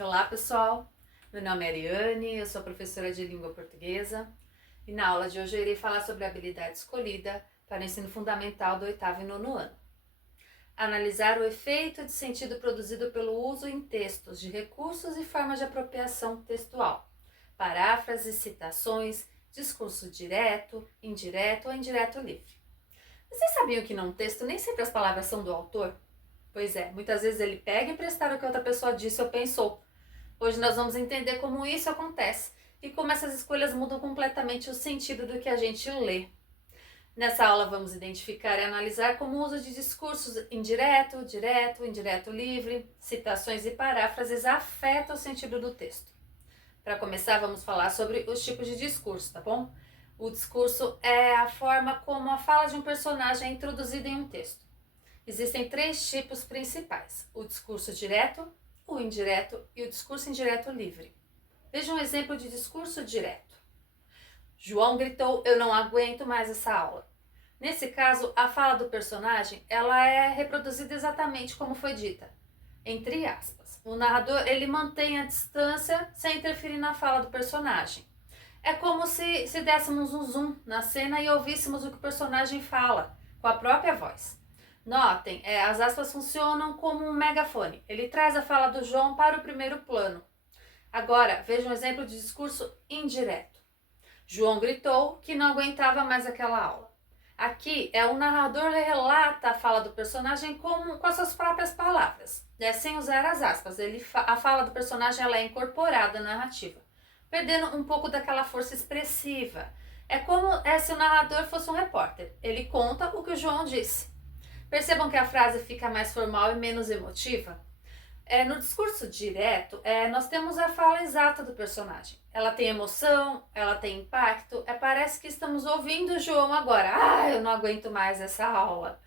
Olá pessoal, meu nome é Ariane, eu sou professora de língua portuguesa e na aula de hoje eu irei falar sobre a habilidade escolhida para o ensino fundamental do 8º e 9º ano. Analisar o efeito de sentido produzido pelo uso em textos de recursos e formas de apropriação textual, paráfrases, citações, discurso direto, indireto ou indireto livre. Vocês sabiam que num texto nem sempre as palavras são do autor? Pois é, muitas vezes ele pega emprestado o que outra pessoa disse ou pensou. Hoje nós vamos entender como isso acontece e como essas escolhas mudam completamente o sentido do que a gente lê. Nessa aula vamos identificar e analisar como o uso de discursos indireto, direto, indireto livre, citações e paráfrases afeta o sentido do texto. Para começar, vamos falar sobre os tipos de discurso, tá bom? O discurso é a forma como a fala de um personagem é introduzida em um texto. Existem 3 tipos principais: o discurso direto, o indireto e o discurso indireto livre. Veja um exemplo de discurso direto. João gritou: "Eu não aguento mais essa aula". Nesse caso, a fala do personagem ela é reproduzida exatamente como foi dita, entre aspas. O narrador ele mantém a distância sem interferir na fala do personagem. É como se dessemos um zoom na cena e ouvíssemos o que o personagem fala, com a própria voz. Notem, as aspas funcionam como um megafone. Ele traz a fala do João para o primeiro plano. Agora, veja um exemplo de discurso indireto. João gritou que não aguentava mais aquela aula. Aqui, o narrador relata a fala do personagem com as suas próprias palavras, sem usar as aspas. A fala do personagem ela é incorporada à narrativa, perdendo um pouco daquela força expressiva. É como se o narrador fosse um repórter. Ele conta o que o João disse. Percebam que a frase fica mais formal e menos emotiva? No discurso direto, nós temos a fala exata do personagem. Ela tem emoção, ela tem impacto, parece que estamos ouvindo o João agora. Eu não aguento mais essa aula.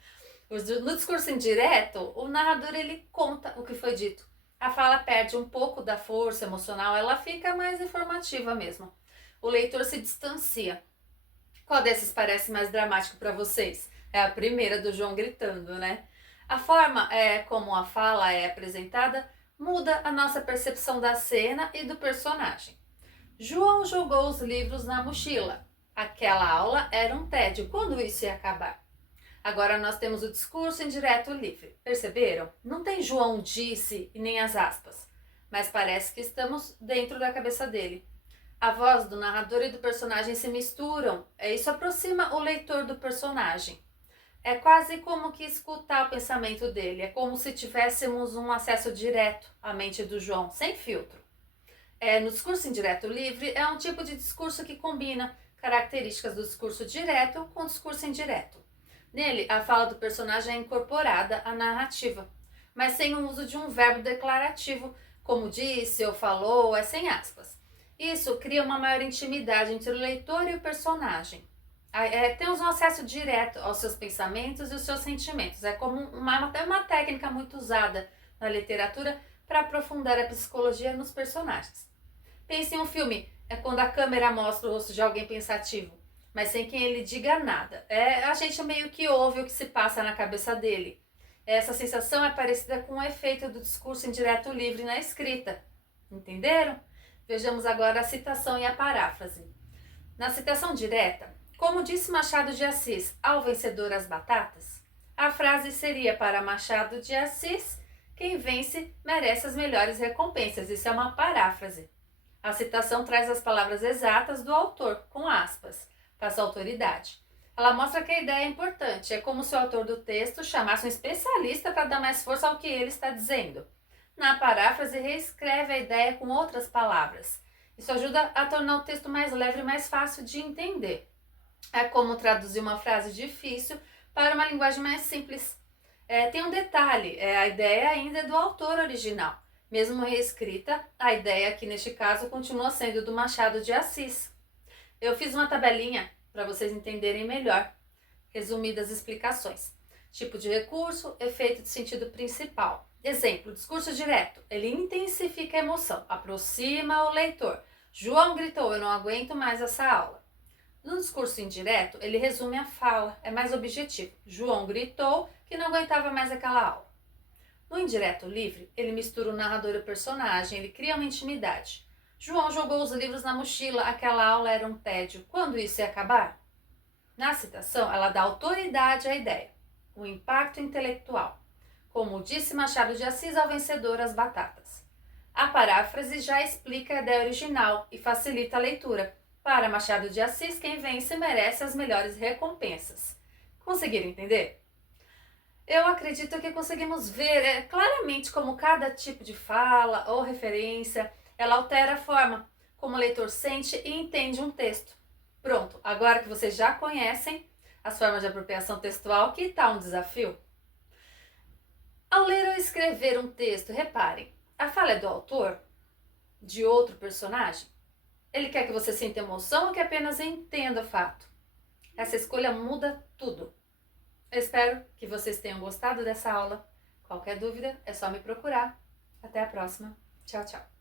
No discurso indireto, o narrador ele conta o que foi dito. A fala perde um pouco da força emocional, ela fica mais informativa mesmo. O leitor se distancia. Qual desses parece mais dramático para vocês? É a primeira do João gritando, né? A forma como a fala é apresentada muda a nossa percepção da cena e do personagem. João jogou os livros na mochila. Aquela aula era um tédio. Quando isso ia acabar? Agora nós temos o discurso indireto livre. Perceberam? Não tem João disse e nem as aspas, mas parece que estamos dentro da cabeça dele. A voz do narrador e do personagem se misturam. Isso aproxima o leitor do personagem. É quase como que escutar o pensamento dele. É como se tivéssemos um acesso direto à mente do João, sem filtro. No discurso indireto livre, é um tipo de discurso que combina características do discurso direto com o discurso indireto. Nele, a fala do personagem é incorporada à narrativa, mas sem o uso de um verbo declarativo, como disse ou falou, sem aspas. Isso cria uma maior intimidade entre o leitor e o personagem. Temos um acesso direto aos seus pensamentos e os seus sentimentos. É como uma técnica muito usada na literatura para aprofundar a psicologia nos personagens. Pense em um filme, quando a câmera mostra o rosto de alguém pensativo, mas sem que ele diga nada. A gente meio que ouve o que se passa na cabeça dele. Essa sensação é parecida com o efeito do discurso indireto livre na escrita. Entenderam? Vejamos agora a citação e a paráfrase. Na citação direta, como disse Machado de Assis ao vencedor as batatas, a frase seria para Machado de Assis: quem vence merece as melhores recompensas. Isso é uma paráfrase. A citação traz as palavras exatas do autor, com aspas, passa autoridade. Ela mostra que a ideia é importante, é como se o autor do texto chamasse um especialista para dar mais força ao que ele está dizendo. Na paráfrase, reescreve a ideia com outras palavras. Isso ajuda a tornar o texto mais leve e mais fácil de entender. É como traduzir uma frase difícil para uma linguagem mais simples. Tem um detalhe, a ideia ainda é do autor original. Mesmo reescrita, a ideia aqui neste caso continua sendo do Machado de Assis. Eu fiz uma tabelinha para vocês entenderem melhor. Resumidas explicações. Tipo de recurso, efeito de sentido principal. Exemplo, discurso direto. Ele intensifica a emoção, aproxima o leitor. João gritou: "Eu não aguento mais essa aula". No discurso indireto, ele resume a fala, é mais objetivo. João gritou que não aguentava mais aquela aula. No indireto livre, ele mistura o narrador e o personagem, ele cria uma intimidade. João jogou os livros na mochila, aquela aula era um tédio. Quando isso ia acabar? Na citação, ela dá autoridade à ideia, o impacto intelectual. Como disse Machado de Assis ao vencedor as batatas. A paráfrase já explica a ideia original e facilita a leitura. Para Machado de Assis, quem vence merece as melhores recompensas. Conseguiram entender? Eu acredito que conseguimos ver claramente como cada tipo de fala ou referência, ela altera a forma como o leitor sente e entende um texto. Pronto, agora que vocês já conhecem as formas de apropriação textual, que tal um desafio? Ao ler ou escrever um texto, reparem, a fala é do autor? De outro personagem? Ele quer que você sinta emoção ou que apenas entenda o fato? Essa escolha muda tudo. Eu espero que vocês tenham gostado dessa aula. Qualquer dúvida é só me procurar. Até a próxima. Tchau, tchau.